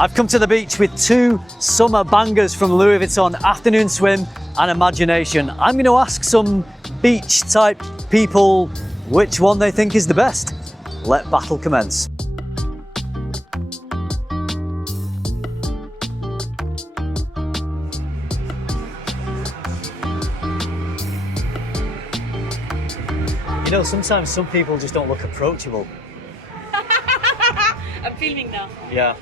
I've come to the beach with two summer bangers from Louis Vuitton, Afternoon Swim and Imagination. I'm going to ask some beach type people which one they think is the best. Let battle commence. You know, sometimes some people just don't look approachable. I'm filming now. Yeah,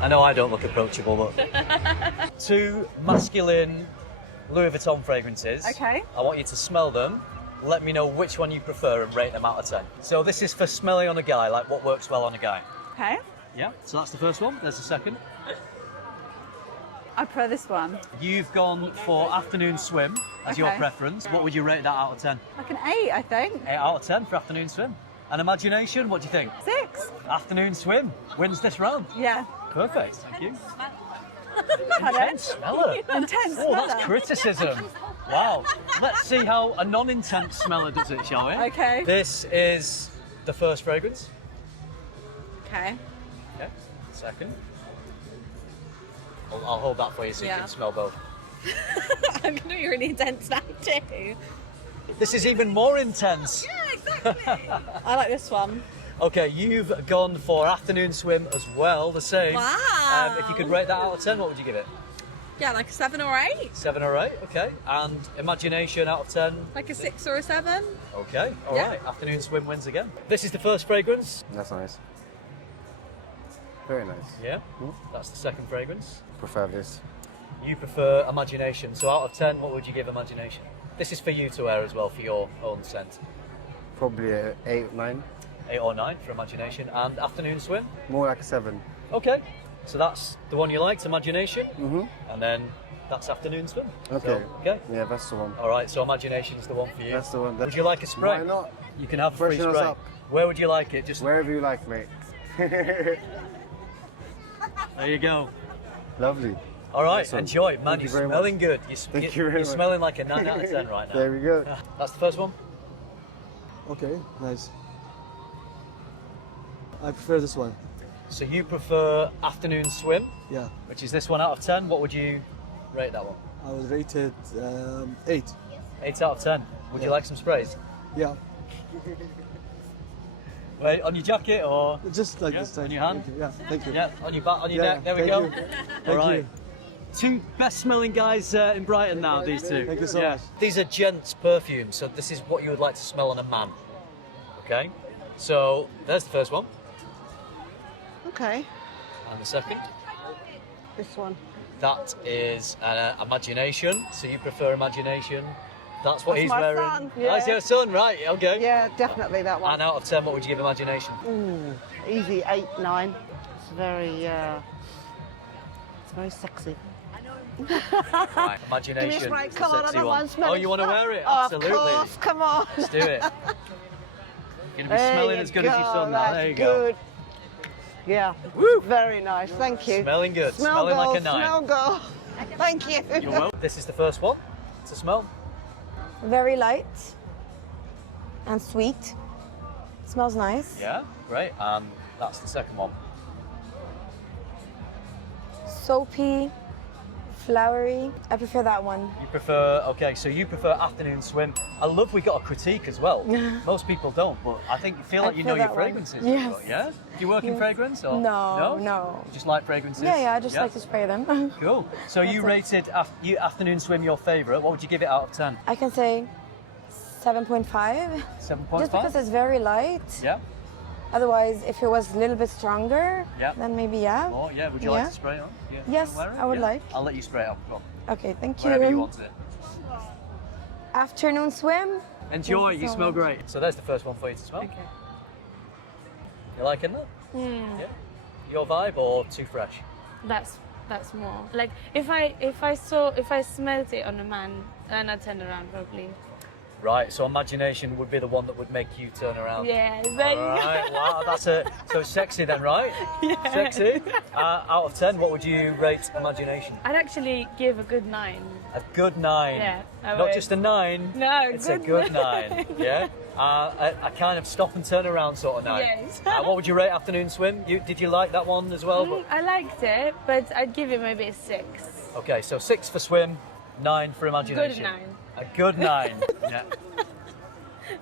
I know I don't look approachable, but two masculine Louis Vuitton fragrances. Okay. I want you to smell them. Let me know which one you prefer and rate them out of 10. So this is for smelling on a guy, like what works well on a guy. Okay. Yeah, so that's the first one. There's the second. I prefer this one. You've gone for Afternoon Swim as your preference. What would you rate that out of 10? Like an 8, I think. 8 out of 10 for Afternoon Swim. And Imagination, what do you think? 6. Afternoon Swim wins this round. Yeah. Perfect, thank you. Pardon? Intense smeller. Intense Oh, that's smeller. criticism. Wow. Let's see how a non-intense smeller does it, shall we? Okay. This is the first fragrance. Okay. Okay. Second. I'll hold that for you so you can smell both. I'm going to be really intense now too. This is even more intense. Yeah, exactly. I like this one. Okay, you've gone for Afternoon Swim as well, the same. Wow. If you could rate that out of 10, what would you give it? Yeah, like a 7 or 8. 7 or 8, okay. And Imagination out of 10? Like a 6 or a 7. Okay, all Yeah. right. Afternoon Swim wins again. This is the first fragrance. That's nice. Very nice. Yeah, that's the second fragrance. Prefer this. You prefer Imagination. So out of 10, what would you give Imagination? This is for you to wear as well, for your own scent. Probably a 8, 9. 8 or 9 for Imagination. And Afternoon Swim? More like a 7. Okay. So that's the one you liked, Imagination. Mm-hmm. And then that's Afternoon Swim. Okay. So, okay. Yeah, that's the one. All right, so Imagination is the one for you. That's the one. Would you like a spray? Why not? You can have a free Freshen us spray. up. Where would you like it? Just Wherever you like, mate. there you go. Lovely. All right, Awesome. enjoy. Man, Thank you you're very smelling much. good. Thank you very You're much. smelling like a 9 out of 10 right now. There we go. That's the first one. Okay, nice. I prefer this one. So you prefer Afternoon Swim, Yeah, which is this one out of 10. What would you rate that one? I would rate it 8. 8 out of 10. Would you like some sprays? Yeah, Wait, on your jacket or? just like Yeah, this time. on your hand? Thank you. Yeah, thank you. Yeah, on your back, on your Yeah, neck. There we thank go. you. All Thank right. you. Two best smelling guys in Brighton now, these two. Thank you so much. These are gents' perfumes, so this is what you would like to smell on a man. Okay? So there's the first one. Okay, And the second. this one. That is Imagination. So you prefer Imagination. That's what That's he's my wearing. son, yeah. That's your son, right? Okay. Yeah, definitely that one. And out of 10, what would you give Imagination? Ooh, easy 8, 9. It's very sexy. Right, Imagination. Give me a spray. is the Come on, I sexy don't one. mind smelling. Oh, you want to wear it? Oh, Absolutely. Of course, come on. Let's do it. You're going to be smelling as good as your son now. That's There you go. good. Yeah, Woo. very nice. Thank you. Smelling good. Smell Smelling girl, like a 9. smell girl. Thank you. You're welcome. This is the first one to smell. Very light and sweet. Smells nice. Yeah, great. And that's the second one. Soapy, flowery. I prefer that one. You prefer, okay, so you prefer Afternoon Swim. I love we got a critique as well. Most people don't, but I think you feel I like you know prefer your that one. fragrances. Yes. Yeah? Do you work in Yes. fragrance? Or? No. You just like fragrances? Yeah, I just like to spray them. Cool. So you That's rated Afternoon Swim your favourite. What would you give it out of 10? I can say 7.5. 7.5? Just because it's very light. Yeah? Otherwise, if it was a little bit stronger, Yeah. then maybe yeah. Or, yeah, would you like to spray it on? Yeah. Yes, You wanna wear it? I would Yeah. like. I'll let you spray it on. Go on. Okay, thank you. Wherever you want it. Afternoon swim. Enjoy, Thank you you so smell much. great. So there's the first one for you to smell. Okay. You liking that? Yeah. Your vibe or too fresh? That's more like if I smelled it on a man, then I'd turn around probably. Right, so imagination would be the one that would make you turn around. Yeah, there you go. Right, wow, that's so sexy then, right? Yeah. Sexy. Out of 10, what would you rate imagination? I'd actually give a good 9. A good 9. Yeah, I Not would. just a 9. No, It's good a good 9. 9. Yeah. A kind of stop and turn around sort of 9. Yes. What would you rate afternoon swim? Did you like that one as well? I liked it, but I'd give it maybe a 6. Okay, so 6 for swim, 9 for imagination. Good 9. A good 9. Yeah.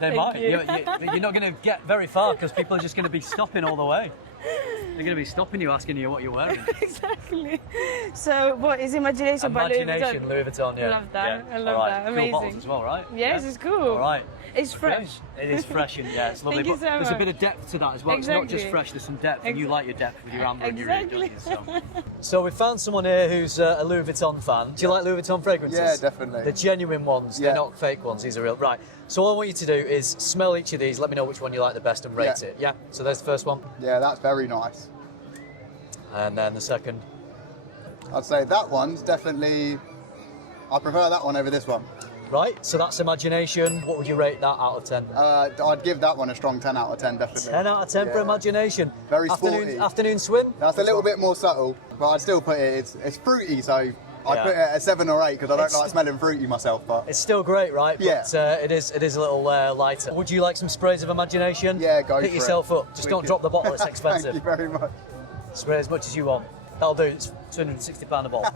They might. you. You're not going to get very far because people are just going to be stopping all the way. They're going to be stopping you, asking you what you're wearing. Exactly. So, what is imagination by Louis Imagination, Vuitton? Louis Vuitton, yeah. Love that. Yeah. I love All right. that. Cool Amazing. bottles as well, right? Yes, Yeah. it's cool. All right. It's fresh. It is fresh and yeah, it's lovely. Thank you but so there's a much. bit of depth to that as well. It's not just Exactly. fresh, there's some depth, and you like your depth with your amber and your reed, don't you? Exactly. So we found someone here who's a Louis Vuitton fan. Do you like Louis Vuitton fragrances? Yeah, definitely. The genuine ones, they're Yeah. not fake ones, these are real. Right, so all I want you to do is smell each of these, let me know which one you like the best and rate Yeah. it. Yeah, so there's the first one. Yeah, that's very nice. And then the second. I'd say that one's definitely. I prefer that one over this one. Right, so that's imagination. What would you rate that out of 10? I'd give that one a strong 10 out of 10, definitely. 10 out of 10 for Yeah. imagination. Very afternoon, sporty. afternoon swim? That's a little bit more subtle, but I'd still put it. It's fruity, so I'd Yeah. put it at a 7 or 8 because I don't It's- like smelling fruity myself. But It's still great, right? Yeah. But it is a little lighter. Would you like some sprays of imagination? yeah, go Pick for yourself it. up. Just don't Wicked. drop the bottle, it's Thank expensive. you very much. Spray as much as you want. That'll do, it's £260 a bottle.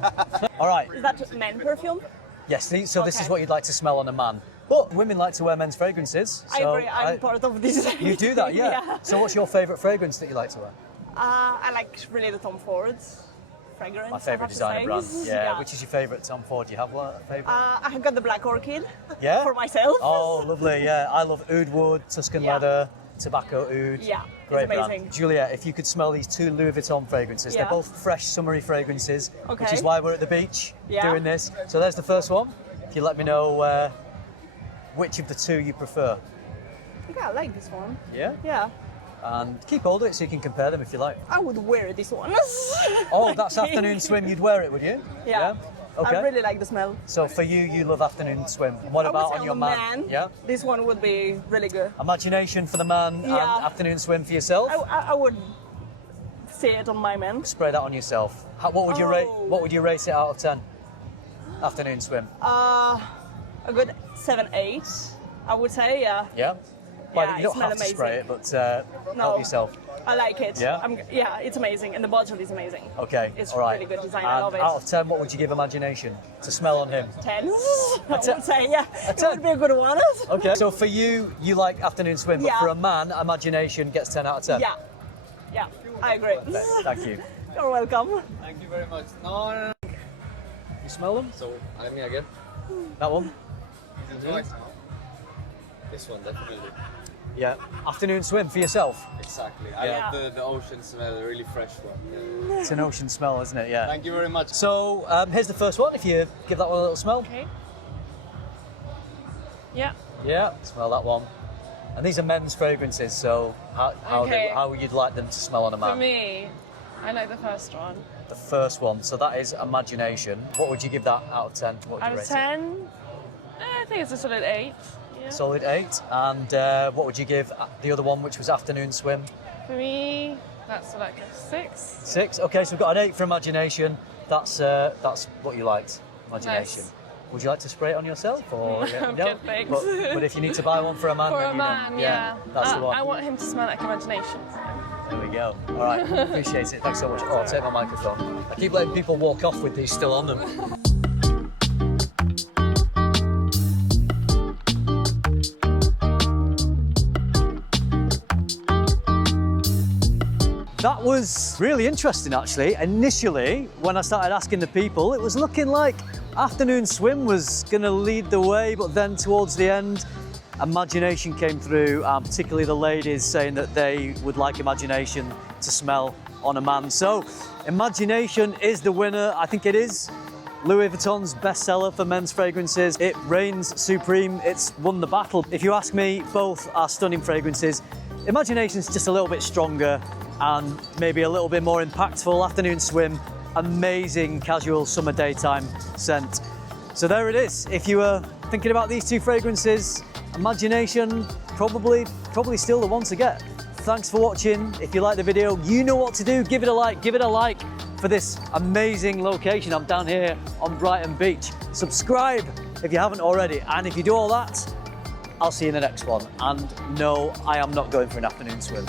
All right, Is that men perfume? yes, so this is Okay. what you'd like to smell on a man. But women like to wear men's fragrances. So I'm part of this. You do that, yeah. So what's your favourite fragrance that you like to wear? I like really the Tom Ford fragrance. My I favourite have to designer say. brand. Yeah. Which is your favourite Tom Ford? Do you have one favourite? I have got the Black Orchid Yeah? for myself. Oh, lovely, yeah. I love oud wood, Tuscan Yeah. leather, tobacco oud. Yeah, Great it's amazing. brand. Julia, if you could smell these 2 Louis Vuitton fragrances, they're Yeah. both fresh, summery fragrances, which Okay. is why we're at the beach Yeah. doing this. So there's the first one. If you let me know which of the 2 you prefer. Yeah, I like this one. Yeah? Yeah, And keep hold of it so you can compare them if you like. I would wear this one. Oh, that's I think. afternoon swim, you'd wear it, would you? Yeah. Okay. I really like the smell. So for you, you love afternoon swim. And what I would about say on your the man? Yeah? This one would be really good. Imagination for the man Yeah. and afternoon swim for yourself? I would say it on my man. Spray that on yourself. What would you rate? Oh. What would you rate it out of 10? Afternoon swim. A good 7, 8. I would say, yeah. Yeah. Yeah, you it don't smells have to spray it, amazing. but help yourself. I like it. Yeah? Yeah, it's amazing, and the bottle is amazing. Okay. It's all right. really good design. And I love it. out of 10, what would you give imagination to smell on him? 10. I ten? would say, yeah. It 10? would be a good one. Okay. So for you, you like afternoon swim, but Yeah. for a man, imagination gets 10 out of 10. Yeah. Yeah, I agree. Okay, thank you. You're welcome. Thank you very much. No. You smell them? So, me again. That one? This one, definitely. Yeah. Afternoon swim for yourself. Exactly. I Yeah. love the ocean smell, a really fresh one. Yeah. It's an ocean smell, isn't it? Yeah. Thank you very much. So here's the first one. If you give that one a little smell. Okay. Yeah. Yeah. Smell that one. And these are men's fragrances, so Okay. how would you like them to smell on a man? For me, I like the first one. The first one. So that is imagination. What would you give that out of 10? What would Out you of rate 10, I think it's a solid 8. Yeah. it? Solid 8. And what would you give the other one, which was afternoon swim? For me, that's like a 6. 6. Okay, so we've got an 8 for imagination. That's what you liked. Imagination. Nice. Would you like to spray it on yourself, or I'm good, thanks. But if you need to buy one for a man, For then a you know. man, yeah. That's the one. I want him to smell like imagination. There we go. All right, appreciate it. Thanks so much. Oh, I'll take my microphone. I keep letting people walk off with these still on them. That was really interesting, actually. Initially, when I started asking the people, it was looking like afternoon swim was going to lead the way, but then towards the end, imagination came through, and particularly the ladies saying that they would like imagination to smell on a man. So, imagination is the winner. I think it is Louis Vuitton's bestseller for men's fragrances. It reigns supreme. It's won the battle. If you ask me, both are stunning fragrances. Imagination's just a little bit stronger and maybe a little bit more impactful. Afternoon swim, amazing casual summer daytime scent. So there it is. If you were thinking about these 2 fragrances, imagination, probably still the one to get. Thanks for watching. If you like the video, you know what to do. Give it a like for this amazing location. I'm down here on Brighton Beach. Subscribe if you haven't already. And if you do all that, I'll see you in the next one. And no, I am not going for an afternoon swim.